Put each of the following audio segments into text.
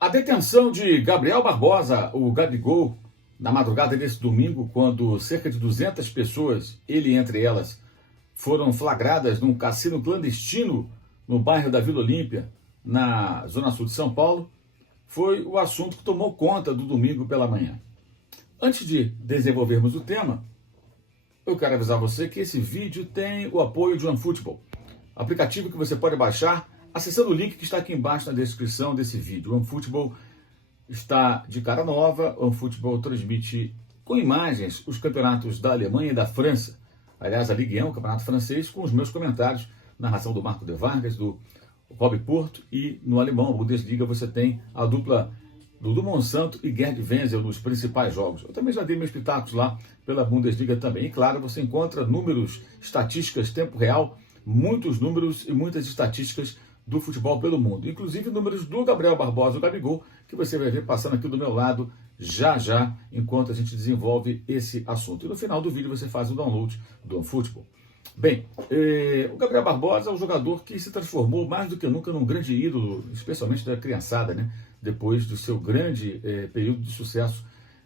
A detenção de Gabriel Barbosa, o Gabigol, na madrugada desse domingo, quando cerca de 200 pessoas, ele entre elas, foram flagradas num cassino clandestino no bairro da Vila Olímpia, na zona sul de São Paulo, foi o assunto que tomou conta do domingo pela manhã. Antes de desenvolvermos o tema, eu quero avisar você que esse vídeo tem o apoio de OneFootball, aplicativo que você pode baixar acessando o link que está aqui embaixo na descrição desse vídeo. O OneFootball está de cara nova. O OneFootball transmite com imagens os campeonatos da Alemanha e da França. Aliás, a Ligue 1, o campeonato francês, com os meus comentários, narração do Marco de Vargas, do Rob Porto, e no alemão, a Bundesliga, você tem a dupla Dudu Monsanto e Gerd Wenzel nos principais jogos. Eu também já dei meus pitacos lá pela Bundesliga também. E claro, você encontra números, estatísticas, tempo real, muitos números e muitas estatísticas do futebol pelo mundo. Inclusive números do Gabriel Barbosa, o Gabigol, que você vai ver passando aqui do meu lado já, enquanto a gente desenvolve esse assunto. E no final do vídeo você faz o download do OneFootball. Bem, o Gabriel Barbosa é um jogador que se transformou mais do que nunca num grande ídolo, especialmente da criançada, né? Depois do seu grande período de sucesso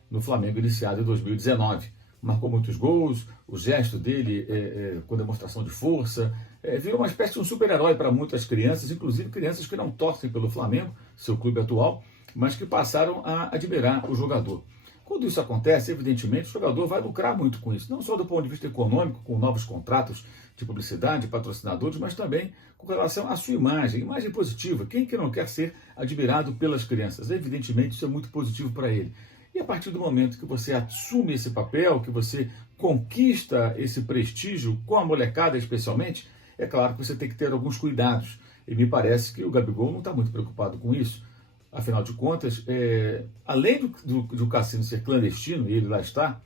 no Flamengo, iniciado em 2019. Marcou muitos gols, o gesto dele com demonstração de força, virou uma espécie de um super-herói para muitas crianças, inclusive crianças que não torcem pelo Flamengo, seu clube atual, mas que passaram a admirar o jogador. Quando isso acontece, evidentemente, o jogador vai lucrar muito com isso, não só do ponto de vista econômico, com novos contratos de publicidade, patrocinadores, mas também com relação à sua imagem positiva. Quem que não quer ser admirado pelas crianças? Evidentemente, isso é muito positivo para ele. E a partir do momento que você assume esse papel, que você conquista esse prestígio, com a molecada especialmente, é claro que você tem que ter alguns cuidados. E me parece que o Gabigol não está muito preocupado com isso. Afinal de contas, além do cassino ser clandestino, e ele lá está,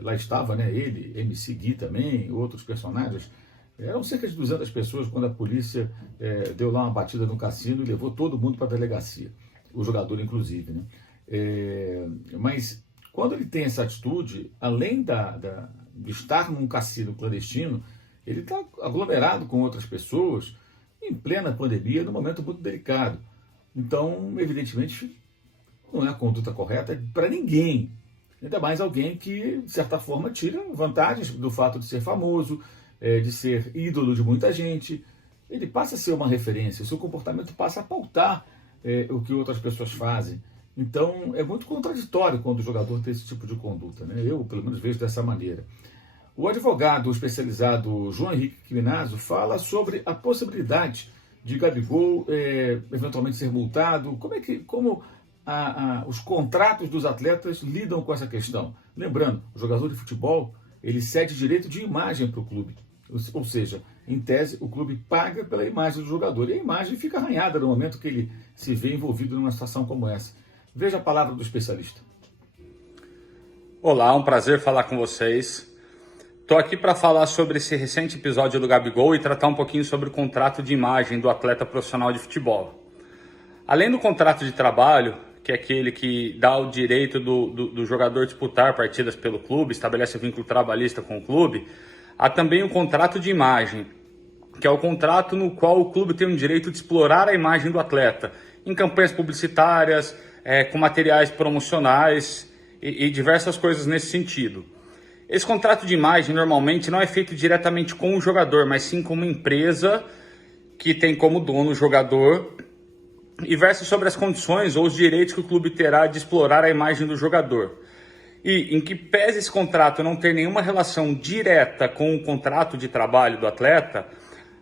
lá estava, né, ele, MC Gui também, outros personagens, eram cerca de 200 pessoas quando a polícia deu lá uma batida no cassino e levou todo mundo para a delegacia, o jogador inclusive, né? Mas quando ele tem essa atitude, além de estar num cassino clandestino, ele está aglomerado com outras pessoas em plena pandemia, num momento muito delicado. Então, evidentemente, não é a conduta correta para ninguém. Ainda mais alguém que, de certa forma, tira vantagens do fato de ser famoso, de ser ídolo de muita gente. Ele passa a ser uma referência, o seu comportamento passa a pautar o que outras pessoas fazem. Então, é muito contraditório quando o jogador tem esse tipo de conduta, né? Eu, pelo menos, vejo dessa maneira. O advogado especializado João Henrique Quiminazo fala sobre a possibilidade de Gabigol eventualmente ser multado. Como os contratos dos atletas lidam com essa questão? Lembrando, o jogador de futebol, ele cede direito de imagem para o clube. Ou seja, em tese, o clube paga pela imagem do jogador. E a imagem fica arranhada no momento que ele se vê envolvido numa situação como essa. Veja a palavra do especialista. Olá, um prazer falar com vocês. Estou aqui para falar sobre esse recente episódio do Gabigol e tratar um pouquinho sobre o contrato de imagem do atleta profissional de futebol. Além do contrato de trabalho, que é aquele que dá o direito do jogador disputar partidas pelo clube, estabelece o vínculo trabalhista com o clube, há também o contrato de imagem, que é o contrato no qual o clube tem o direito de explorar a imagem do atleta em campanhas publicitárias, com materiais promocionais e diversas coisas nesse sentido. Esse contrato de imagem normalmente não é feito diretamente com o jogador, mas sim com uma empresa que tem como dono o jogador e versa sobre as condições ou os direitos que o clube terá de explorar a imagem do jogador. E em que pese esse contrato não ter nenhuma relação direta com o contrato de trabalho do atleta,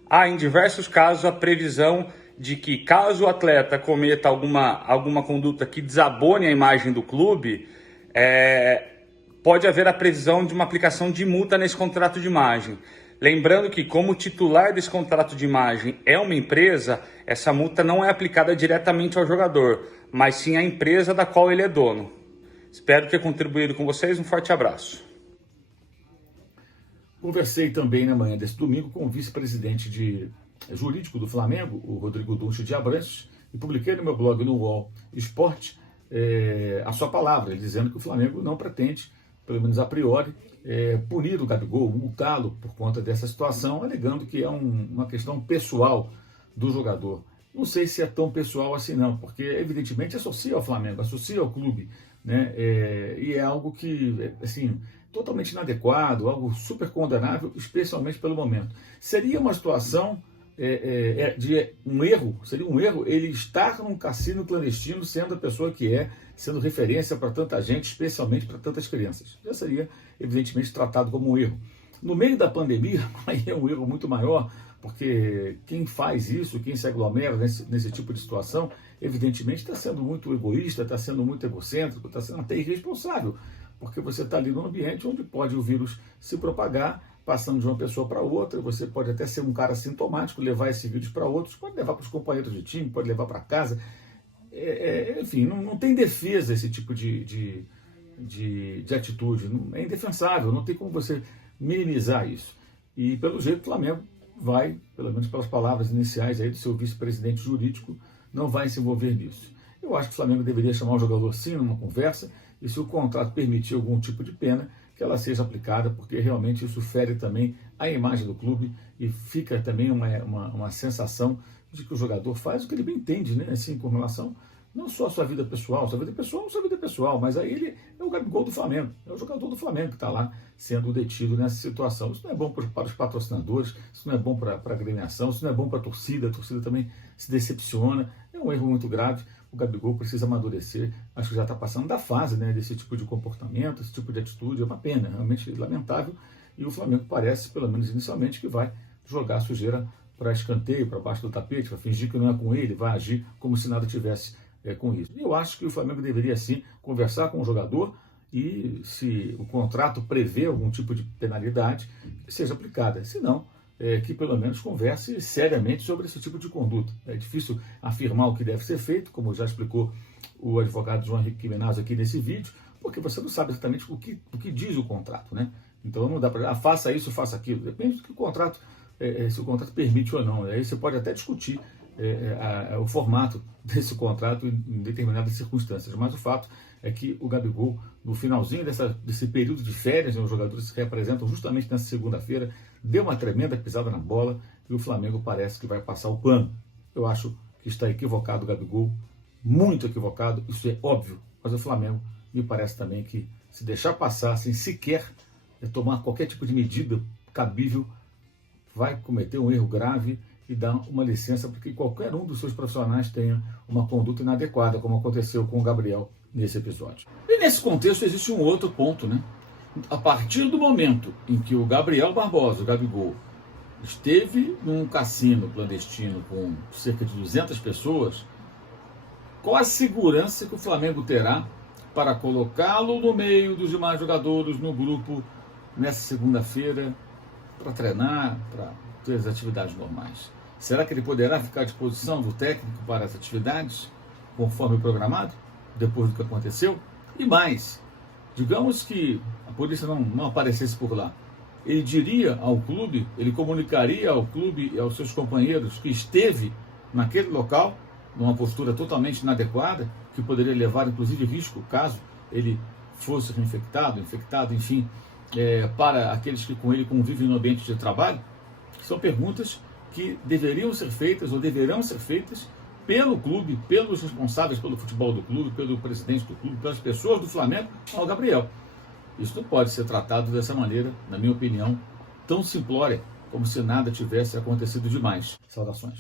há em diversos casos a previsão de que caso o atleta cometa alguma conduta que desabone a imagem do clube, pode haver a previsão de uma aplicação de multa nesse contrato de imagem. Lembrando que, como o titular desse contrato de imagem é uma empresa, essa multa não é aplicada diretamente ao jogador, mas sim à empresa da qual ele é dono. Espero ter contribuído com vocês. Um forte abraço. Conversei também na manhã desse domingo com o vice-presidente jurídico do Flamengo, o Rodrigo Dunche de Abranches, e publiquei no meu blog no UOL Esporte a sua palavra, ele dizendo que o Flamengo não pretende, pelo menos a priori, punir o Gabigol, multá-lo por conta dessa situação, alegando que é uma questão pessoal do jogador. Não sei se é tão pessoal assim não, porque evidentemente associa ao Flamengo, associa ao clube, né? E é algo que, assim, totalmente inadequado, algo super condenável, especialmente pelo momento. Seria uma situação de um erro, seria um erro ele estar num cassino clandestino sendo a pessoa que é, sendo referência para tanta gente, especialmente para tantas crianças. Já seria, evidentemente, tratado como um erro. No meio da pandemia, aí é um erro muito maior, porque quem faz isso, quem se aglomera nesse tipo de situação, evidentemente está sendo muito egoísta, está sendo muito egocêntrico, está sendo até irresponsável, porque você está ali num ambiente onde pode o vírus se propagar, passando de uma pessoa para outra, você pode até ser um cara sintomático, levar esse vírus para outros, pode levar para os companheiros de time, pode levar para casa, enfim, não tem defesa esse tipo de atitude, é indefensável, não tem como você minimizar isso. E pelo jeito o Flamengo vai, pelo menos pelas palavras iniciais aí do seu vice-presidente jurídico, não vai se envolver nisso. Eu acho que o Flamengo deveria chamar o jogador sim numa conversa, e se o contrato permitir algum tipo de pena, que ela seja aplicada, porque realmente isso fere também a imagem do clube e fica também uma sensação de que o jogador faz o que ele bem entende, né? Assim, com relação não só à sua vida pessoal, mas aí ele é o Gabigol do Flamengo, é o jogador do Flamengo que está lá sendo detido nessa situação. Isso não é bom para os patrocinadores, isso não é bom para a agremiação, isso não é bom para a torcida também se decepciona, é um erro muito grave. O Gabigol precisa amadurecer, acho que já está passando da fase, né, desse tipo de comportamento, esse tipo de atitude, é uma pena, realmente lamentável, e o Flamengo parece, pelo menos inicialmente, que vai jogar a sujeira para escanteio, para baixo do tapete, vai fingir que não é com ele, vai agir como se nada tivesse com isso. E eu acho que o Flamengo deveria sim conversar com o jogador e, se o contrato prevê algum tipo de penalidade, que seja aplicada. Se não, que pelo menos converse seriamente sobre esse tipo de conduta. É difícil afirmar o que deve ser feito, como já explicou o advogado João Henrique Menas aqui nesse vídeo, porque você não sabe exatamente o que diz o contrato, né? Então não dá para faça isso, faça aquilo. Depende do que o contrato, se o contrato permite ou não. Aí você pode até discutir o formato desse contrato em determinadas circunstâncias, mas o fato é que o Gabigol, no finalzinho desse período de férias, né, os jogadores se representam justamente nessa segunda-feira, deu uma tremenda pisada na bola e o Flamengo parece que vai passar o pano. Eu acho que está equivocado o Gabigol, muito equivocado, isso é óbvio, mas o Flamengo me parece também que, se deixar passar sem sequer tomar qualquer tipo de medida cabível, vai cometer um erro grave e dar uma licença para que qualquer um dos seus profissionais tenha uma conduta inadequada, como aconteceu com o Gabriel nesse episódio. E nesse contexto existe um outro ponto, né? A partir do momento em que o Gabriel Barbosa, o Gabigol, esteve num cassino clandestino com cerca de 200 pessoas, qual a segurança que o Flamengo terá para colocá-lo no meio dos demais jogadores no grupo nessa segunda-feira para treinar, para ter as atividades normais? Será que ele poderá ficar à disposição do técnico para as atividades, conforme o programado, depois do que aconteceu? E mais, digamos que a polícia não aparecesse por lá. Ele diria ao clube, ele comunicaria ao clube e aos seus companheiros que esteve naquele local, numa postura totalmente inadequada, que poderia levar inclusive risco, caso ele fosse reinfectado, infectado, enfim, para aqueles que com ele convivem no ambiente de trabalho? São perguntas que deveriam ser feitas ou deverão ser feitas pelo clube, pelos responsáveis pelo futebol do clube, pelo presidente do clube, pelas pessoas do Flamengo ao Gabriel. Isso não pode ser tratado dessa maneira, na minha opinião, tão simplória, como se nada tivesse acontecido demais. Saudações.